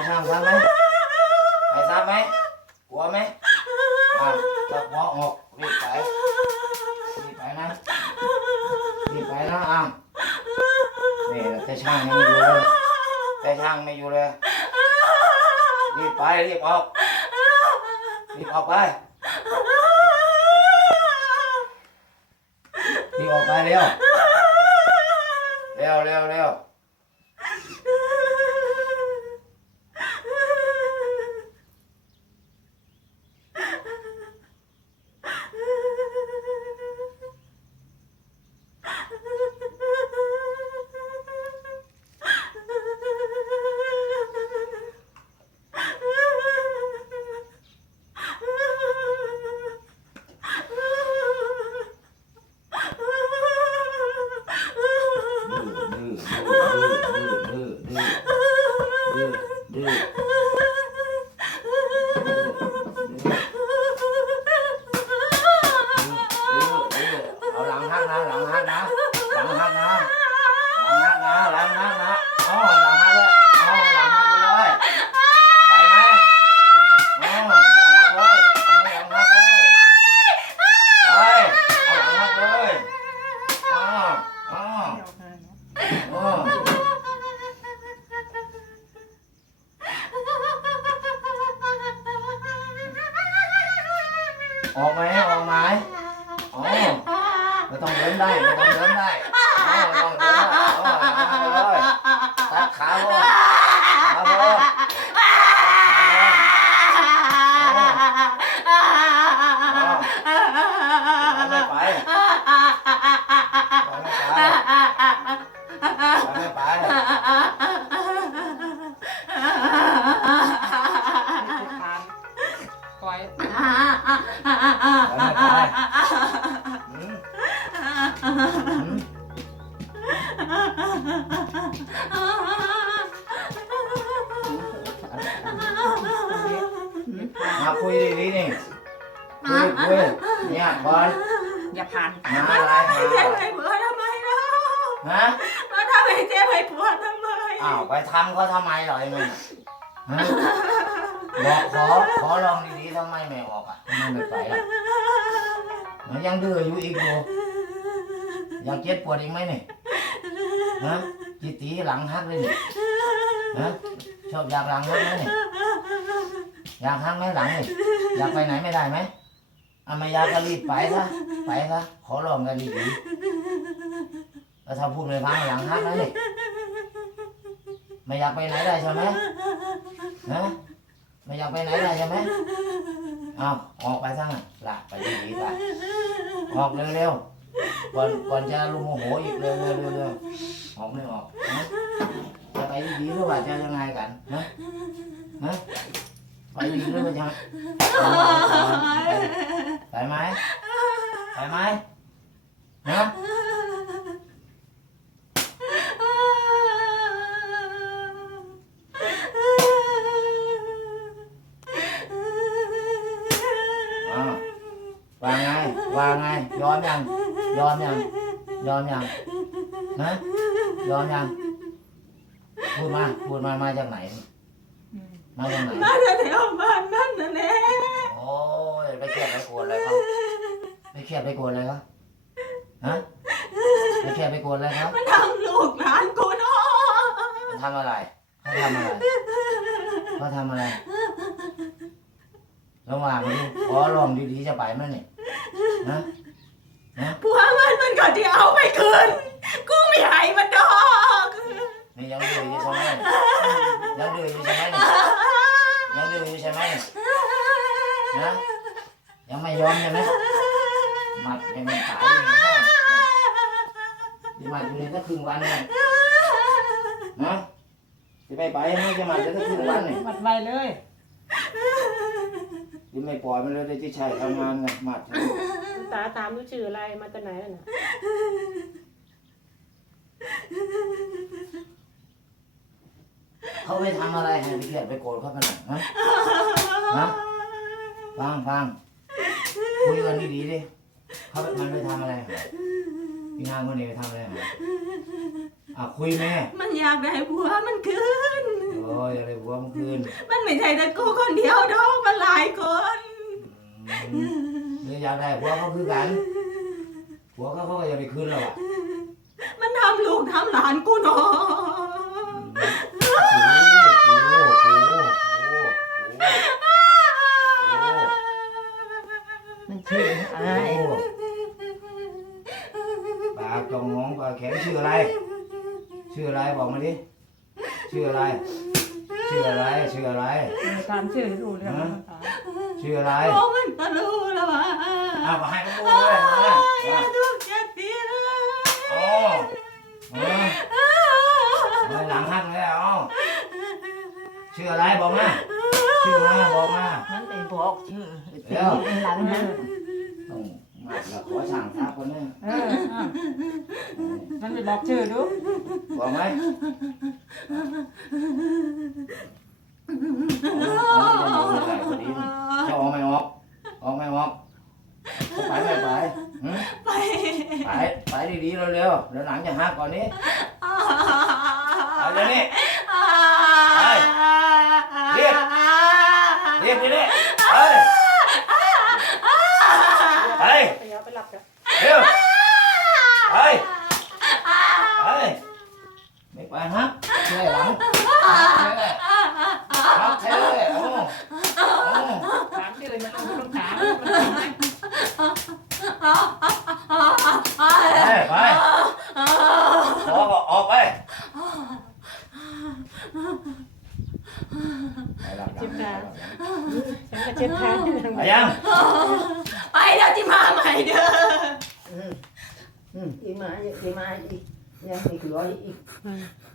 หมอยากให้ขอช่างซับไหมให้ซับไหมกลัวไหมอะจะพอออกรีบไปรีบไปนะรีบไปนะอะนี่แต่ช่างยังไม่อยู่เลยแต่ช่างไม่อยู่เลยรีบไปรีบออกรีบออกไปรีบออกไปเร็ว 네. คุยคุยเนี่ยบอลอย่าผ่านมาอะไรให้เจ็บให้ผัวทำไมเนาะฮะมาทำให้เจ็บให้ผัวทำไมอ้าวไปทำเขาทำไมเหรอไอ้มึงฮะบอกขอขอลองดีๆทำไมไม่ออกอะทำไมไม่ไปอะมันยังดื้ออยู่อีกอยู่ยังเจ็บปวดอีกไหมเนี่ยฮะจีตีหลังหักเลยเนี่ยฮะชอบอยากหลังหักไหมเนี่ยอยากหักไหมหลังเนี่ยอยากไปไหนไม่ได้ไหม อะไม่อยาก็รีบไปซะไปซะขอลองกันดีๆแล้วถ้าพูดไม่ฟังหลังหักแล้วนี่ไม่อยากไปไหนได้ใช่ไหมฮะไม่อยากไปไหนได้ใช่ไหมเอาออกไปซะน่ะไปดีๆไปออกเร็วๆก่อนก่อนจะลุมโมโหอีกเร็วๆเร็วๆออกไม่ออกนะจะไปดีๆหรือว่าจะยังไงกันนะฮะไปดีหรือว่าจะ ไปไหมไปไหมฮะอ้าววางไงวางไงยอมยังยอมยังยอมยังฮะยอมยังพูดมาพูดมามาจากไหน มาจากไหน มาแถวบ้านนั่นน่ะแน่โอ้ยไป เครียดไปกวนอะไรเขาไปเครียดไปกวนอะไรเขาฮะไปเครียดไปกวนอะไรเขามันทำลูกหลานกูเนาะมันทำอะไรเขาทำอะไรเขาทำอะไรระหว่างนี้ขอลองดีๆจะไปไหมเนี่ยฮะผัวมันมันก็ที่เอาไปคืนกูไม่ให้มันดอกนี่ยังดื้ออยู่ใช่ไหมยังดื้ออยู่ใช่ไหมเนี่ยยังดื้ออยู่ใช่ไหมเนี่ยนะ ยังไม่ยอมใช่ไหมหมัดยังไม่ตายอยู่นะจะหมัดอยู่ในสักครึ่งวันเนี่ยนะจะไม่ไปไหมจะหมัดจะสักครึ่งวันเนี่ยบัดไวเลยจะไม่ปล่อยมันเลยได้ที่ใช่ทำงานไงหมัดตาตามรู้ชื่ออะไรมาจากไหนน่ะเขาไปทำอะไรให้ไปเครียดไปโกรธเขาขนาดนะนะฟังฟัง คุยกันดีๆดิเขามันไปทำอะไรพี่นางคนนี้ไปทำอะไรอะอะคุยแม่มันอยากได้ผัวมันคืน โอ้ยอะไรหัวเมื่อคืนมันไม่ใช่แต่กูคนเดียวดอกมันหลายคน อืมเดี๋ยวอยากได้หัวเขาคือกันหัวเขาเขาก็จะไปคืนเราอะมันทำลูกทำหลานกูเนาะโอ้โหโอ้โหโอ้โหโอ้ ชื่ออะไรโอ้โหปากจองมองปากแข็งชื่ออะไร ชื่ออะไรบอกมาดิชื่ออะไร ชื่ออะไร ชื่ออะไร ตามชื่อรู้เรื่องภาษาชื่ออะไรโอ้มันก็รู้แล้วว่าเอาไปให้มันดูด้วยมาอย่าทุกข์อย่าตีเลยโอ้เออเอาหลังหักเลยเอาชื่ออะไรบอกมา ชื่อมาบอกมา มันไปบอกชื่อเดี๋ยวหลังนั้นต้องมาแล้ว ขอสั่งทราบคนนึงเอออะมันไปบอกชื่อดูบอกไหมจะออกไม่ออกออกไม่ออกไปไม่ไปหึไปไปไปดีๆเร็วๆเดี๋ยวหลังจะหักก่อนนี้เอาเดี๋ยวนี้ เรียก เรียกนี่ไปไปไปเอาไปหลับกันเร็วไปไปไม่ไปฮะ เช่หลังฮักเช่โอ้โอ้ถามชื่อมันต้องต้องถามมันทำไม จิมาใหม่เด้ออีมาอีมาอียังอีกร้อยอีก